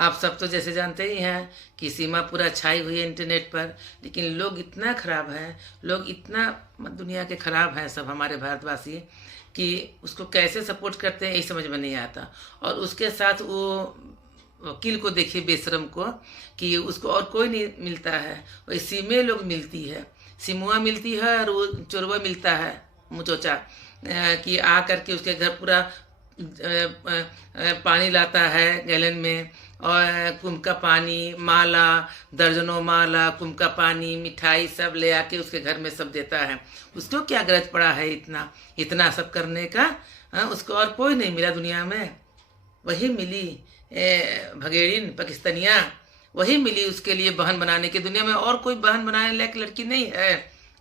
आप सब तो जैसे जानते ही हैं कि सीमा पूरा छाई हुई है इंटरनेट पर, लेकिन लोग इतना खराब हैं, लोग इतना दुनिया के खराब हैं सब हमारे भारतवासी कि उसको कैसे सपोर्ट करते हैं यही समझ में नहीं आता। और उसके साथ वो वकील को देखिए बेशरम को, कि उसको और कोई नहीं मिलता है, वही सीमें लोग मिलती है, सिमुआ मिलती है और वो चोरवा मिलता है मुचोचा, कि आ करके उसके घर पूरा पानी लाता है गैलन में, और कुम्भ का पानी, माला, दर्जनों माला, कुम्भ का पानी, मिठाई सब ले आके उसके घर में सब देता है। उसको क्या गरज पड़ा है इतना इतना सब करने का? उसको और कोई नहीं मिला दुनिया में, वही मिली भगेड़िन पाकिस्तानिया, वही मिली उसके लिए बहन बनाने की। दुनिया में और कोई बहन बनाने लायक लड़की नहीं है,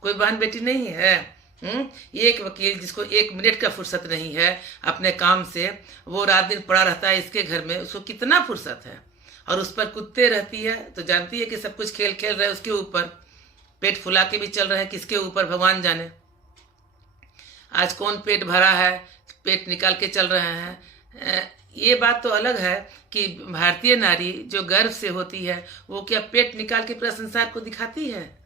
कोई बहन बेटी नहीं है। एक वकील जिसको 1 मिनट का फुर्सत नहीं है अपने काम से, वो रात दिन पड़ा रहता है इसके घर में, उसको कितना फुर्सत है? और उस पर कुत्ते रहती है तो जानती है कि सब कुछ खेल खेल रहे हैं उसके ऊपर, पेट फुला के भी चल रहे हैं किसके ऊपर भगवान जाने। आज कौन पेट भरा है, पेट निकाल के चल रहे हैं। ये बात तो अलग है कि भारतीय नारी जो गर्व से होती है वो क्या पेट निकाल के पूरा संसार को दिखाती है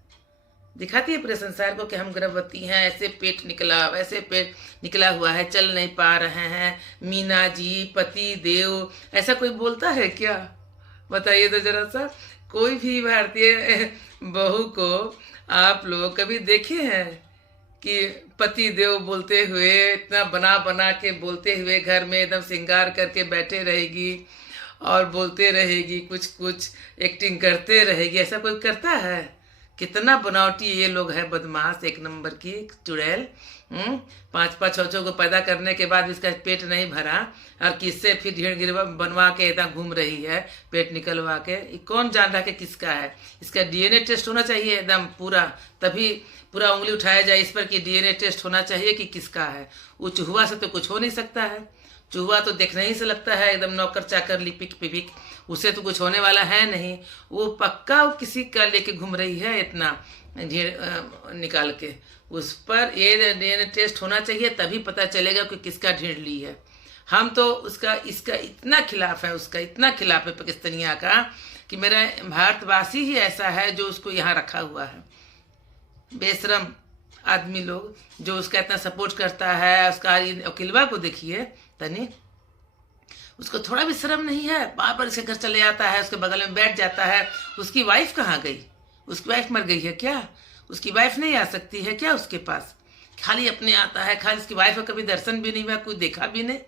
पूरे संसार को कि हम गर्भवती हैं, ऐसे पेट निकला, वैसे पेट निकला हुआ है, चल नहीं पा रहे हैं, मीना जी, पति देव, ऐसा कोई बोलता है क्या? बताइए तो जरा सा। कोई भी भारतीय बहू को आप लोग कभी देखे हैं कि पति देव बोलते हुए, इतना बना बना के बोलते हुए घर में एकदम श्रृंगार करके बैठे रहेगी और बोलते रहेगी, कुछ कुछ एक्टिंग करते रहेगी? ऐसा कोई करता है? कितना बनावटी ये लोग है, बदमाश एक नंबर की चुड़ैल। 5-5 6 को पैदा करने के बाद इसका पेट नहीं भरा और किससे फिर ढेर गिरवा बनवा के इतना घूम रही है पेट निकलवा के। कौन जान रहा है कि किसका है? इसका डीएनए टेस्ट होना चाहिए एकदम पूरा, तभी पूरा उंगली उठाया जाए इस पर कि डीएनए टेस्ट होना चाहिए कि किसका है। वो चूहा से तो कुछ हो नहीं सकता है, चूहा तो देखने ही से लगता है एकदम नौकर चाकर लिपिक पिपिक, उसे तो कुछ होने वाला है नहीं। वो पक्का वो किसी का लेके घूम रही है इतना ढेर निकाल के, उस पर ये डीएनए टेस्ट होना चाहिए तभी पता चलेगा कि किसका ढेर ली है। हम तो उसका इसका इतना खिलाफ है, उसका इतना खिलाफ है पाकिस्तानिया का, कि मेरा भारतवासी ही ऐसा है जो उसको यहाँ रखा हुआ है। बेशरम आदमी लोग जो उसका इतना सपोर्ट करता है। उसका वकीलवा को देखिए तनी, उसको थोड़ा भी शर्म नहीं है, बार बार इसके घर चले जाता है, उसके बगल में बैठ जाता है। उसकी वाइफ कहाँ गई? उसकी वाइफ मर गई है क्या? उसकी वाइफ नहीं आ सकती है क्या उसके पास? खाली अपने आता है, खाली उसकी वाइफ का कभी दर्शन भी नहीं हुआ, कोई देखा भी नहीं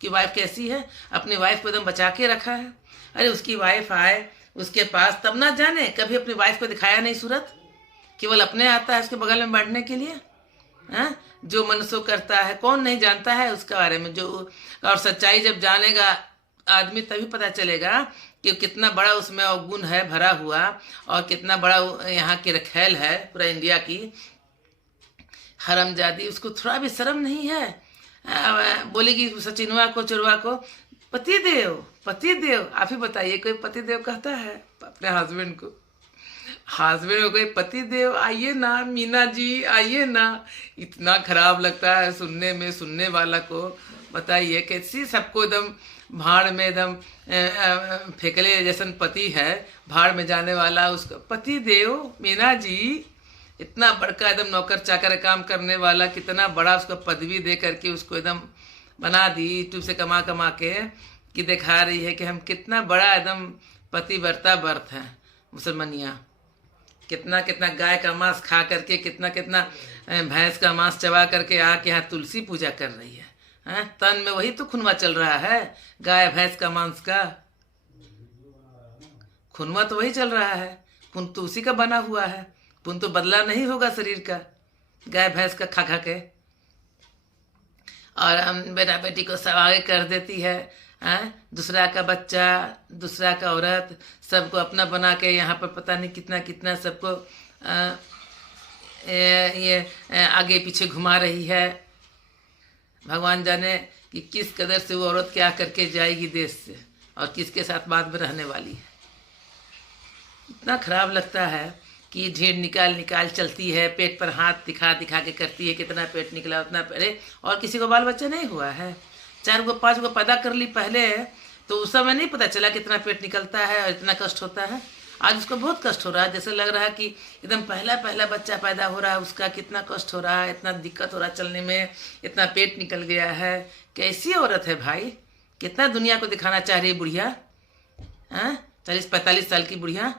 कि वाइफ कैसी है। अपनी वाइफ को एकदम बचा के रखा है। अरे उसकी वाइफ आए उसके पास तब ना जाने, कभी अपनी वाइफ को दिखाया नहीं सूरत, केवल अपने आता है उसके बगल में बैठने के लिए। हाँ, जो मनसो करता है, कौन नहीं जानता है उसके बारे में। जो और सच्चाई जब जानेगा आदमी तभी पता चलेगा कि कितना बड़ा उसमें अवगुण है भरा हुआ, और कितना बड़ा यहाँ की रखेल है पूरा इंडिया की हरमजादी। उसको थोड़ा भी शर्म नहीं है। बोलेगी सचिनवा को, चुरवा को, पति देव। आप ही बताइए कोई पति देव कहता है अपने हस्बैंड को? हस्बैंड हो गए पति देव, आइए ना मीना जी, आइए ना। इतना खराब लगता है सुनने में, सुनने वाला को। बताइए कैसी सबको एकदम भाड़ में एकदम फेंकले जैसन पति है, भाड़ में जाने वाला उसका पति देव। मीना जी इतना बड़का एकदम नौकर चाकर काम करने वाला, कितना बड़ा उसको पदवी दे करके उसको एकदम बना दी यूट्यूब से कमा कमा के, कि दिखा रही है कि हम कितना बड़ा एकदम पतिव्रता व्रत है मुसलमानियाँ। कितना कितना गाय का मांस खा करके, कितना कितना भैंस का मांस चबा करके आके यहाँ तुलसी पूजा कर रही है। तन में वही तो खुनवा चल रहा है, गाय भैंस का मांस का खुनवा तो वही चल रहा है। खून तो उसी का बना हुआ है, खून तो बदला नहीं होगा शरीर का गाय भैंस का खा खा के। और बेटा बेटी को सब आगे कर देती है। दूसरा का बच्चा, दूसरा का औरत, सबको अपना बना के यहाँ पर पता नहीं कितना कितना सबको ये आगे पीछे घुमा रही है। भगवान जाने कि किस कदर से वो औरत क्या करके जाएगी देश से, और किसके साथ बाद में रहने वाली है। इतना खराब लगता है कि ढेर निकाल निकाल चलती है, पेट पर हाथ दिखा दिखा के करती है, कितना पेट निकला उतना पहले। और किसी को बाल बच्चा नहीं हुआ है, 4 को 5 को पैदा कर ली पहले, तो उस समय नहीं पता चला कितना पेट निकलता है और इतना कष्ट होता है। आज उसको बहुत कष्ट हो रहा है, जैसे लग रहा है कि एकदम पहला पहला बच्चा पैदा हो रहा है, उसका कितना कष्ट हो रहा है, इतना दिक्कत हो रहा है चलने में, इतना पेट निकल गया है। कैसी औरत है भाई, कितना दुनिया को दिखाना चाह रही है बुढ़िया, 40-45 साल की बुढ़िया।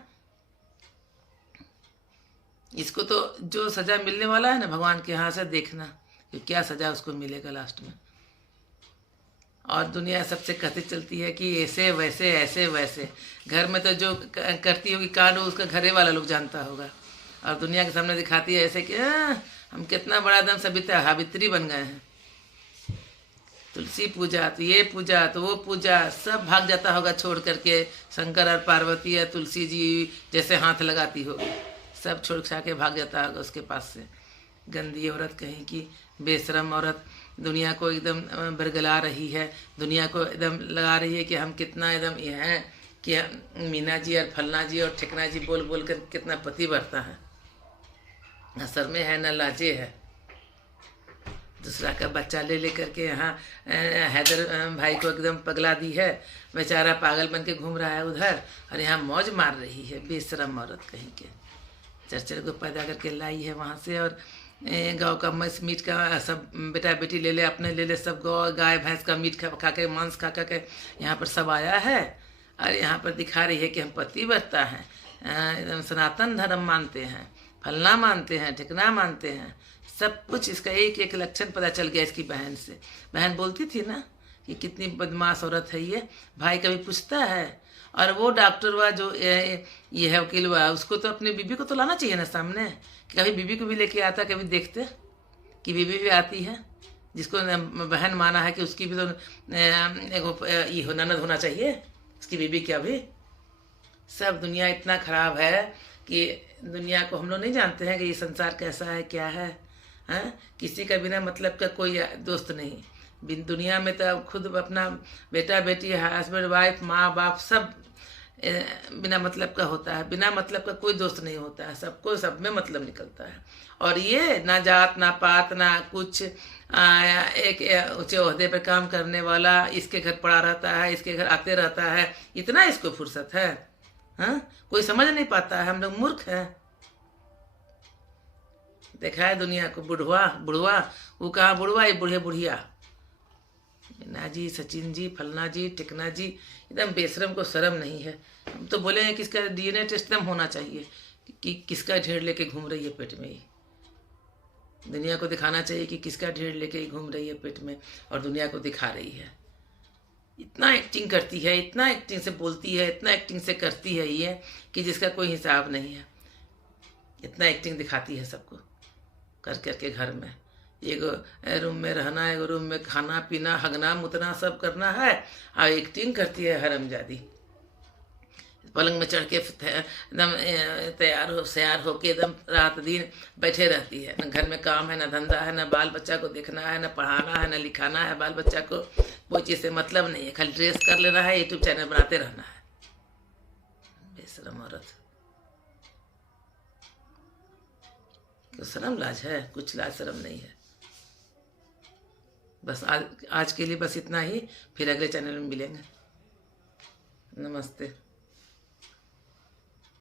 इसको तो जो सजा मिलने वाला है ना भगवान के यहाँ से, देखना कि क्या सजा उसको मिलेगा लास्ट में। और दुनिया सबसे कहती चलती है कि ऐसे वैसे ऐसे वैसे, घर में तो जो करती होगी कांड उसका घरे वाला लोग जानता होगा, और दुनिया के सामने दिखाती है ऐसे कि हम कितना बड़ा दम सविता सावित्री बन गए हैं। तुलसी पूजा तो ये पूजा तो वो पूजा, सब भाग जाता होगा छोड़ करके। शंकर और पार्वती या तुलसी जी जैसे हाथ लगाती होगी, सब छोड़ छा के भाग जाता होगा उसके पास से। गंदी औरत कहीं की, बेशरम औरत दुनिया को एकदम बरगला रही है, दुनिया को एकदम लगा रही है कि हम कितना एकदम ये हैं कि मीना जी और फलना जी और ठिकना जी बोल बोल कर कितना पति बढ़ता है। न सर में है न लाजे है। दूसरा का बच्चा ले लेकर के यहाँ हैदर भाई को एकदम पगला दी है, बेचारा पागल बन के घूम रहा है उधर, और यहाँ मौज मार रही है बेशरम औरत कहीं के। चरचर को पैदा करके लाई है वहाँ से, और गाँव का मस मीट का सब बेटा बेटी ले ले, अपने ले ले, सब गाय भैंस का मीट खा के, मांस खा के यहाँ पर सब आया है, और यहाँ पर दिखा रही है कि हम पति व्रता हैं, एकदम सनातन धर्म मानते हैं, फलना मानते हैं, ठिकना मानते हैं, सब कुछ। इसका एक एक लक्षण पता चल गया इसकी बहन से। बहन बोलती थी ना कि कितनी बदमाश औरत है ये, भाई कभी पूछता है। और वो डॉक्टर हुआ जो ये है वकील हुआ, उसको तो अपनी बीबी को तो लाना चाहिए ना सामने, कि कभी बीबी को भी लेके आता, कभी देखते कि बीबी भी आती है, जिसको बहन माना है कि उसकी भी तो ये ननद होना चाहिए, उसकी बीबी क्या भी। सब दुनिया इतना खराब है कि दुनिया को हम लोग नहीं जानते हैं कि ये संसार कैसा है, क्या है, किसी का बिना मतलब का कोई दोस्त नहीं। दुनिया में तो खुद अपना बेटा बेटी, हस्बैंड वाइफ, माँ बाप सब बिना मतलब का होता है, बिना मतलब का कोई दोस्त नहीं होता है, सबको सब में मतलब निकलता है। और ये ना जात ना पात ना कुछ, एक ऊंचे ओहदे पर काम करने वाला इसके घर पड़ा रहता है, इसके घर आते रहता है, इतना इसको फुर्सत है। कोई समझ नहीं पाता है, हम लोग मूर्ख हैं। देखा है दुनिया को, बुढ़वा बुढ़वा, वो कहाँ बुढ़वा, ये बूढ़े बुढ़िया। मीना जी, सचिन जी, फलना जी, टिकना जी, एकदम बेशरम को शर्म नहीं है। हम तो बोले हैं कि इसका DNA टेस्ट एकदम होना चाहिए कि किसका ढेर लेके घूम रही है पेट में ही। दुनिया को दिखाना चाहिए कि किसका ढेर लेके घूम रही है पेट में, और दुनिया को दिखा रही है। इतना एक्टिंग करती है, इतना एक्टिंग से बोलती है, इतना एक्टिंग से करती है ये कि जिसका कोई हिसाब नहीं है। इतना एक्टिंग दिखाती है सबको कर करके। घर में एक रूम में रहना, एक रूम में खाना पीना, हगना मुतना सब करना है, और एक्टिंग करती है हरमजादी। पलंग में चढ़ के एकदम तैयार हो सयार होके एकदम रात दिन बैठे रहती है। न घर में काम है, न धंधा है, न बाल बच्चा को देखना है, न पढ़ाना है, न लिखाना है बाल बच्चा को, कोई चीज़ से मतलब नहीं है, खाली ड्रेस कर लेना है, यूट्यूब चैनल बनाते रहना है। बेशरम औरत, तो शर्म लाज है? कुछ लाज शर्म नहीं है। बस आज के लिए बस इतना ही, फिर अगले चैनल में मिलेंगे। नमस्ते।